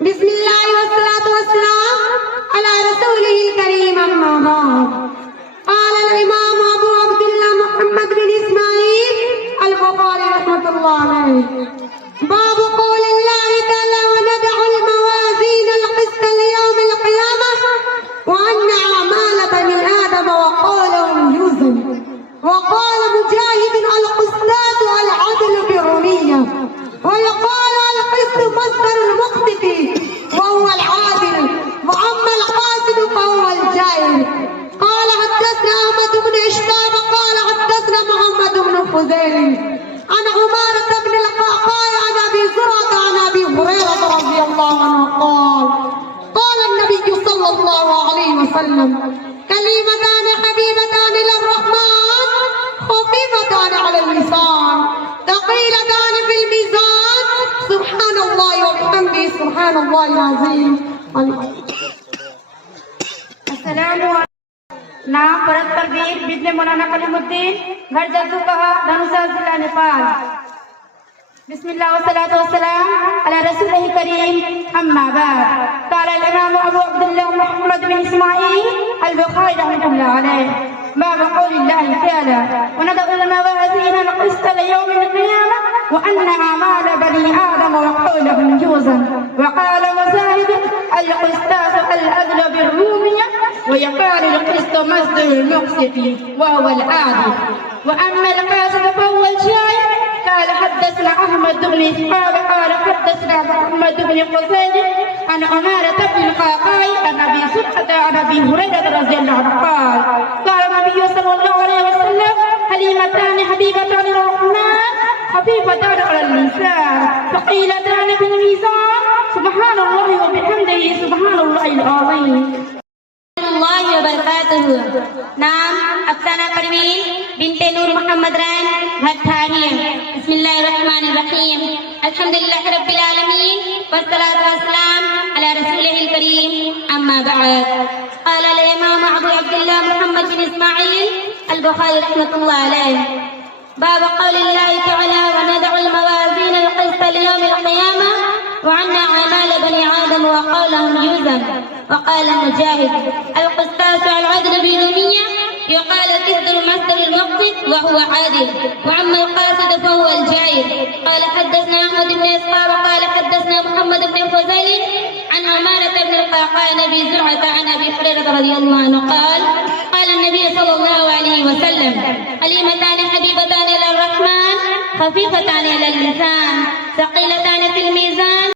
بسم الله والصلاة والسلام على رسوله الكريم أما بعد. قال الإمام أبو عبد الله محمد بن إسماعيل البخاري رحمة الله عليه: باب قول الله تعالى: ونضع الموازين القسط ليوم القيامة وأن أعمال بني آدم وقولهم يوزن. وقال مجاهد: القسطاس العدل بالرومية. ويقال القسط مصدر المقسط وهو العادل، واما القاسط فهو الجائر. قال حدثنا احمد بن اشتاب قال حدثنا محمد بن فضيل عن عمارة بن القعقاع عن ابي زرعة عن ابي هريرة رضي الله عنه قال: قال النبي صلى الله عليه وسلم: كلمتان حبيبتان الى الرحمن خفيفتان على اللسان ثقيلتان في الميزان سبحان الله وبحمده سبحان الله العظيم. السلام عليكم. नाम भरत परवीर, बिजली मौलाना कलीमुद्दीन, घर जद्दूकहा, धनुषा जिला नेपाल। बिस्मिल्लाह वस्सलातु वस्सलाम अला रसूलिल करीम अम्मा बाद। قال الإمام أبو عبد الله محمد بن إسماعيل البخاري رحمة الله عليه: باب قول الله تعالى: ونضع الموازين القسط ليوم القيامة وأن أعمال بني آدم وقولهم يوزن. وقال مجاهد: القسطاس العدل بالرومية. ويقال القسط مصدر المقسط وهو العادل، وأما القاسط فهو الجائر. قال حدثنا أحمد بن إسحاق قال حدثنا محمد بن قصيد عن عمارة بن القعقاع عن أبي زرعة عن أبي هريرة رضي الله عنه قال: قال النبي صلى الله عليه وسلم: كلمتان حبيبتان الرحمن خفيفتان على اللسان ثقيلتان في الميزان سبحان الله وبحمده سبحان الله العظيم. الله وبرकातुह। नाम अफसाना परवीन बिनते नूर मोहम्मद रैन, घर ठाहिया। बिस्मिल्लाहिर्रहमानिर्रहीम। अल्हम्दुलिल्लाहि रब्बिल आलमीन वस्सलातु वस्सलाम अला रसूलिल करीम अम्मा बाद। قال الإمام أبو عبد الله محمد بن إسماعيل البخاري رحمة الله عليه: باب قول الله تعالى: ونضع الموازين القسط ليوم القيامة وأن أعمال بني آدم وقولهم يوزن. وقال مجاهد: القسطاس العدل بالرومية. يقال القسط المصدر المقسط وهو عادل، وأما القاسط فهو الجائر. قال حدثنا أحمد بن إسحاق قال حدثنا محمد بن فضيل عن عمارة بن القعقاع عن أبي زرعة عن أبي هريرة رضي الله عنه قال: قال النبي صلى الله عليه وسلم: كلمتان حبيبتان إلى الرحمن خفيفتان على اللسان ثقيلتان في الميزان